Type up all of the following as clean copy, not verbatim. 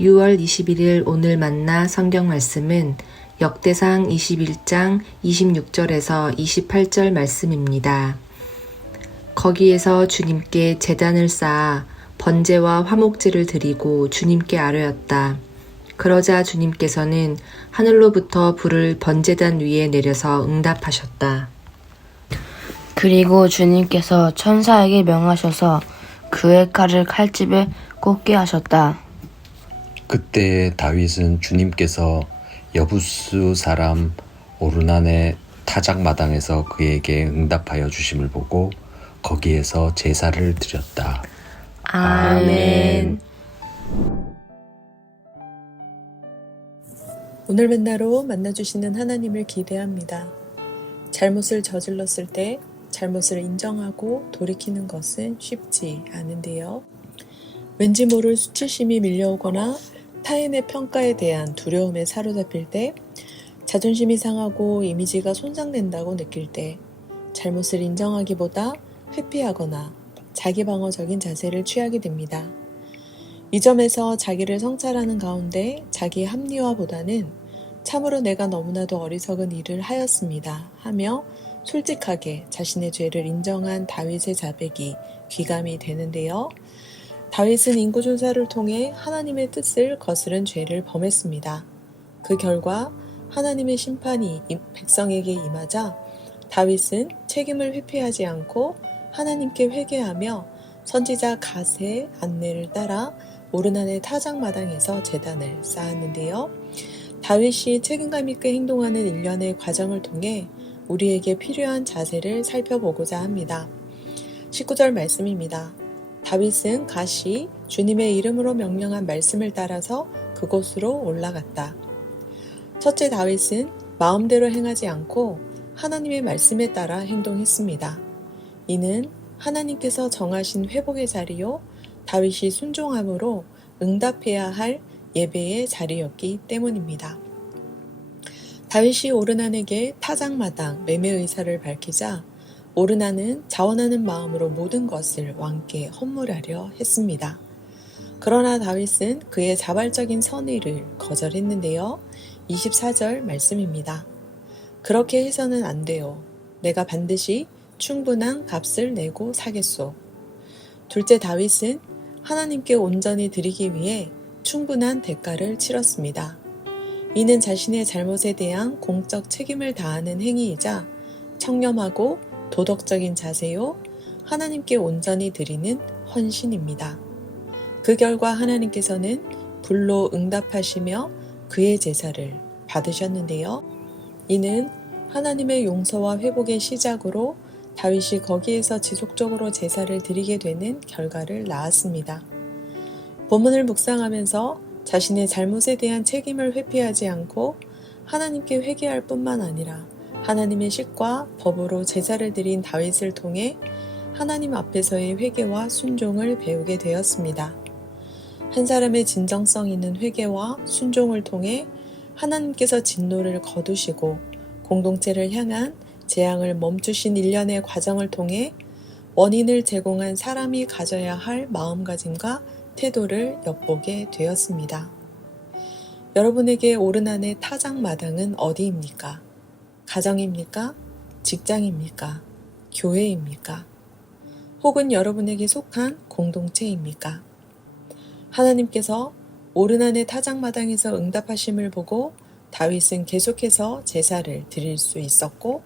6월 21일 오늘 만나 성경 말씀은 역대상 21장 26절에서 28절 말씀입니다. 거기에서 주님께 제단을 쌓아 번제와 화목제를 드리고 주님께 아뢰었다. 그러자 주님께서는 하늘로부터 불을 번제단 위에 내려서 응답하셨다. 그리고 주님께서 천사에게 명하셔서 그의 칼을 칼집에 꽂게 하셨다. 그때 다윗은 주님께서 여부스 사람 오르난의 타작마당에서 그에게 응답하여 주심을 보고 거기에서 제사를 드렸다. 아멘. 오늘 맨나로 만나주시는 하나님을 기대합니다. 잘못을 저질렀을 때 잘못을 인정하고 돌이키는 것은 쉽지 않은데요. 왠지 모를 수치심이 밀려오거나 타인의 평가에 대한 두려움에 사로잡힐 때, 자존심이 상하고 이미지가 손상된다고 느낄 때 잘못을 인정하기보다 회피하거나 자기방어적인 자세를 취하게 됩니다. 이 점에서 자기를 성찰하는 가운데 자기 합리화보다는 참으로 내가 너무나도 어리석은 일을 하였습니다 하며 솔직하게 자신의 죄를 인정한 다윗의 자백이 귀감이 되는데요. 다윗은 인구조사를 통해 하나님의 뜻을 거스른 죄를 범했습니다. 그 결과 하나님의 심판이 백성에게 임하자 다윗은 책임을 회피하지 않고 하나님께 회개하며 선지자 갓의 안내를 따라 오르난의 타작마당에서 제단을 쌓았는데요. 다윗이 책임감 있게 행동하는 일련의 과정을 통해 우리에게 필요한 자세를 살펴보고자 합니다. 19절 말씀입니다. 다윗은 갓이 주님의 이름으로 명령한 말씀을 따라서 그곳으로 올라갔다. 첫째, 다윗은 마음대로 행하지 않고 하나님의 말씀에 따라 행동했습니다. 이는 하나님께서 정하신 회복의 자리요, 다윗이 순종함으로 응답해야 할 예배의 자리였기 때문입니다. 다윗이 오르난에게 타작마당 매매 의사를 밝히자 오르난은 자원하는 마음으로 모든 것을 왕께 헌물하려 했습니다. 그러나 다윗은 그의 자발적인 선의를 거절했는데요. 24절 말씀입니다. 그렇게 해서는 안 돼요. 내가 반드시 충분한 값을 내고 사겠소. 둘째, 다윗은 하나님께 온전히 드리기 위해 충분한 대가를 치렀습니다. 이는 자신의 잘못에 대한 공적 책임을 다하는 행위이자 청렴하고 도덕적인 자세요, 하나님께 온전히 드리는 헌신입니다. 그 결과 하나님께서는 불로 응답하시며 그의 제사를 받으셨는데요. 이는 하나님의 용서와 회복의 시작으로 다윗이 거기에서 지속적으로 제사를 드리게 되는 결과를 낳았습니다. 본문을 묵상하면서 자신의 잘못에 대한 책임을 회피하지 않고 하나님께 회개할 뿐만 아니라 하나님의 식과 법으로 제사를 드린 다윗을 통해 하나님 앞에서의 회개와 순종을 배우게 되었습니다. 한 사람의 진정성 있는 회개와 순종을 통해 하나님께서 진노를 거두시고 공동체를 향한 재앙을 멈추신 일련의 과정을 통해 원인을 제공한 사람이 가져야 할 마음가짐과 태도를 엿보게 되었습니다. 여러분에게 오르난의 타작마당은 어디입니까? 가정입니까? 직장입니까? 교회입니까? 혹은 여러분에게 속한 공동체입니까? 하나님께서 오르난의 타작마당에서 응답하심을 보고 다윗은 계속해서 제사를 드릴 수 있었고,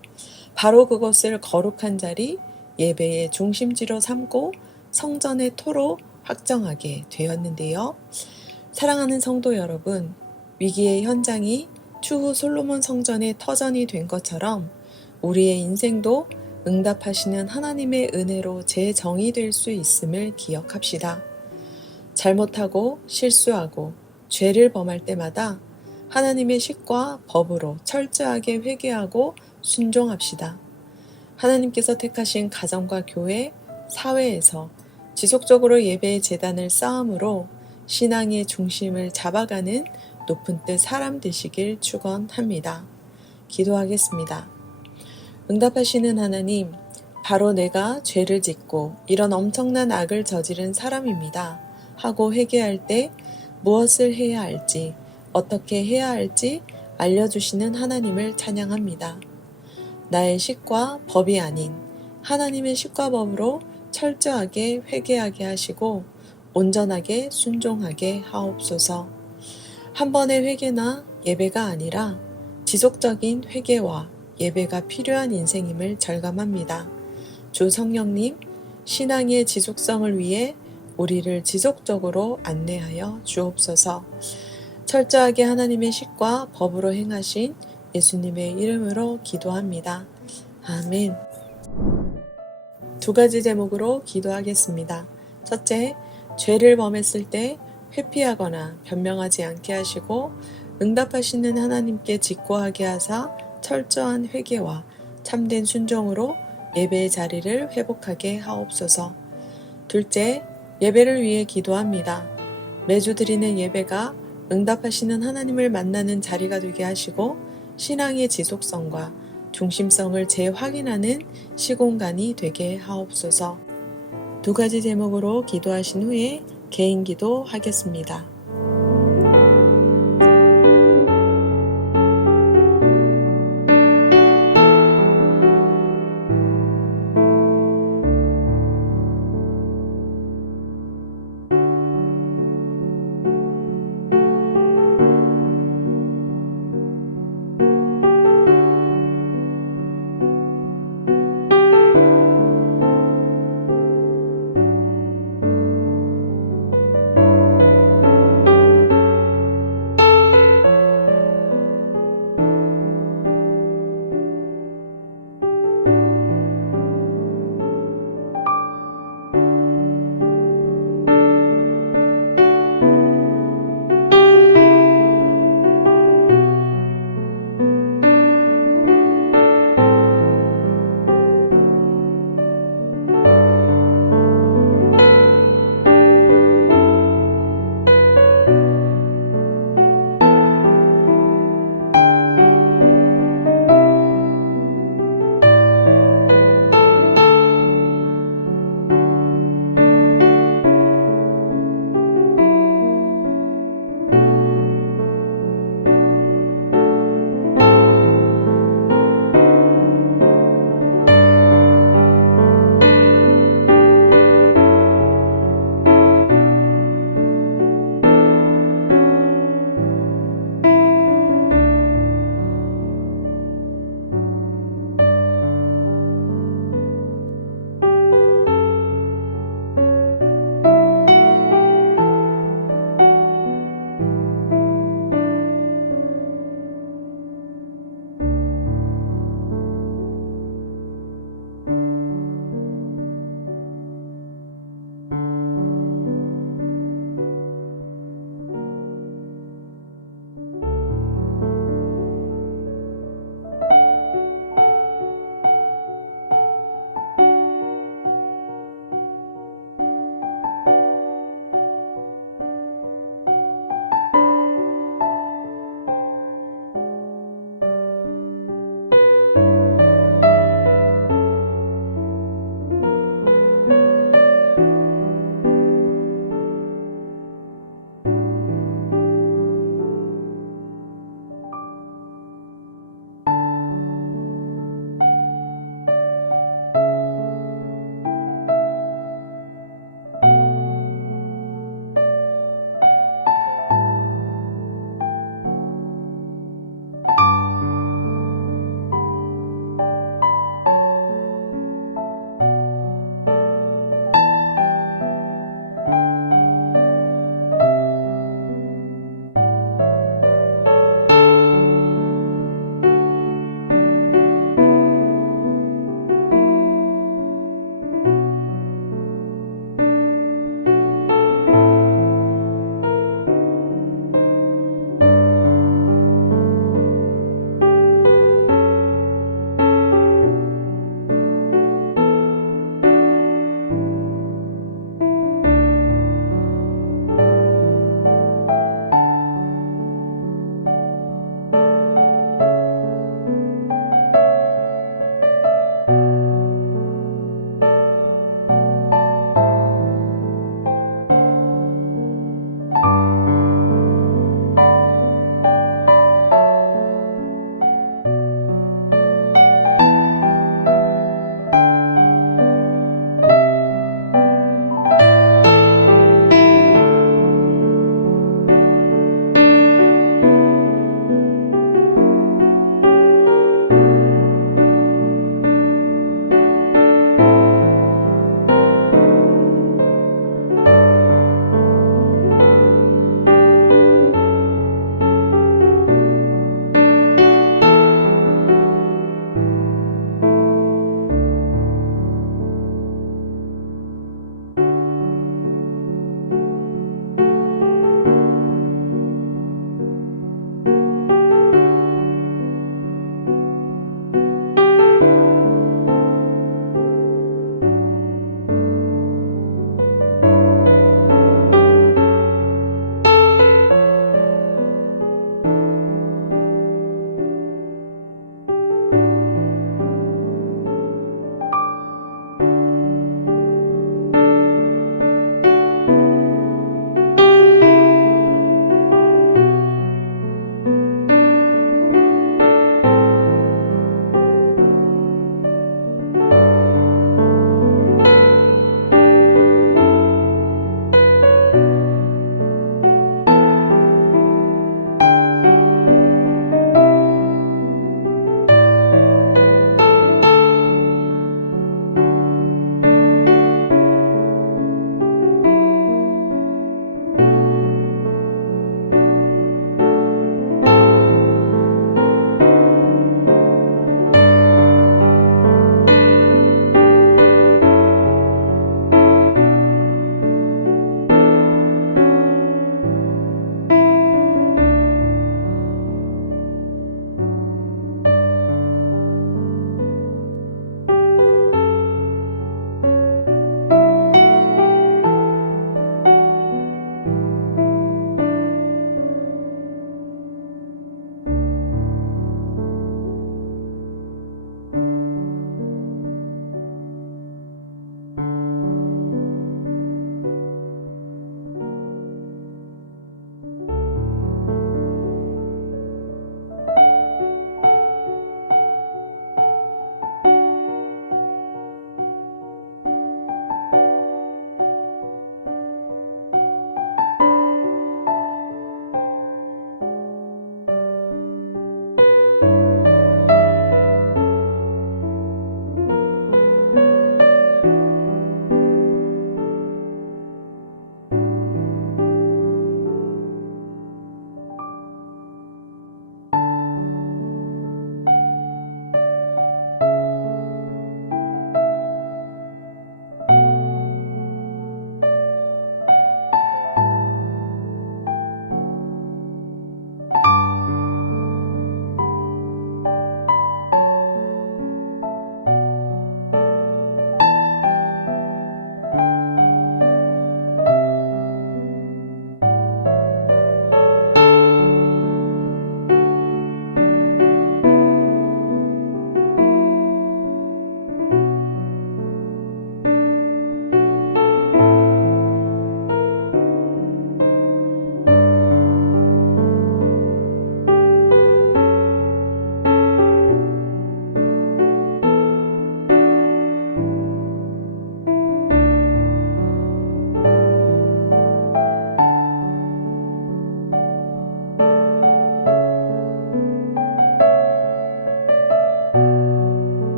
바로 그것을 거룩한 자리, 예배의 중심지로 삼고 성전의 토로 확정하게 되었는데요. 사랑하는 성도 여러분, 위기의 현장이 추후 솔로몬 성전의 터전이 된 것처럼 우리의 인생도 응답하시는 하나님의 은혜로 재정의될 수 있음을 기억합시다. 잘못하고 실수하고 죄를 범할 때마다 하나님의 식과 법으로 철저하게 회개하고 순종합시다. 하나님께서 택하신 가정과 교회, 사회에서 지속적으로 예배의 제단을 쌓음으로 신앙의 중심을 잡아가는 높은 뜻 사람 되시길 축원합니다. 기도하겠습니다. 응답하시는 하나님, 바로 내가 죄를 짓고 이런 엄청난 악을 저지른 사람입니다 하고 회개할 때 무엇을 해야 할지, 어떻게 해야 할지 알려주시는 하나님을 찬양합니다. 나의 식과 법이 아닌 하나님의 식과 법으로 철저하게 회개하게 하시고 온전하게 순종하게 하옵소서. 한 번의 회개나 예배가 아니라 지속적인 회개와 예배가 필요한 인생임을 절감합니다. 주 성령님, 신앙의 지속성을 위해 우리를 지속적으로 안내하여 주옵소서. 철저하게 하나님의 식과 법으로 행하신 예수님의 이름으로 기도합니다. 아멘. 두 가지 제목으로 기도하겠습니다. 첫째, 죄를 범했을 때 회피하거나 변명하지 않게 하시고 응답하시는 하나님께 직고하게 하사 철저한 회개와 참된 순종으로 예배의 자리를 회복하게 하옵소서. 둘째, 예배를 위해 기도합니다. 매주 드리는 예배가 응답하시는 하나님을 만나는 자리가 되게 하시고 신앙의 지속성과 중심성을 재확인하는 시공간이 되게 하옵소서. 두 가지 제목으로 기도하신 후에 개인 기도 하겠습니다.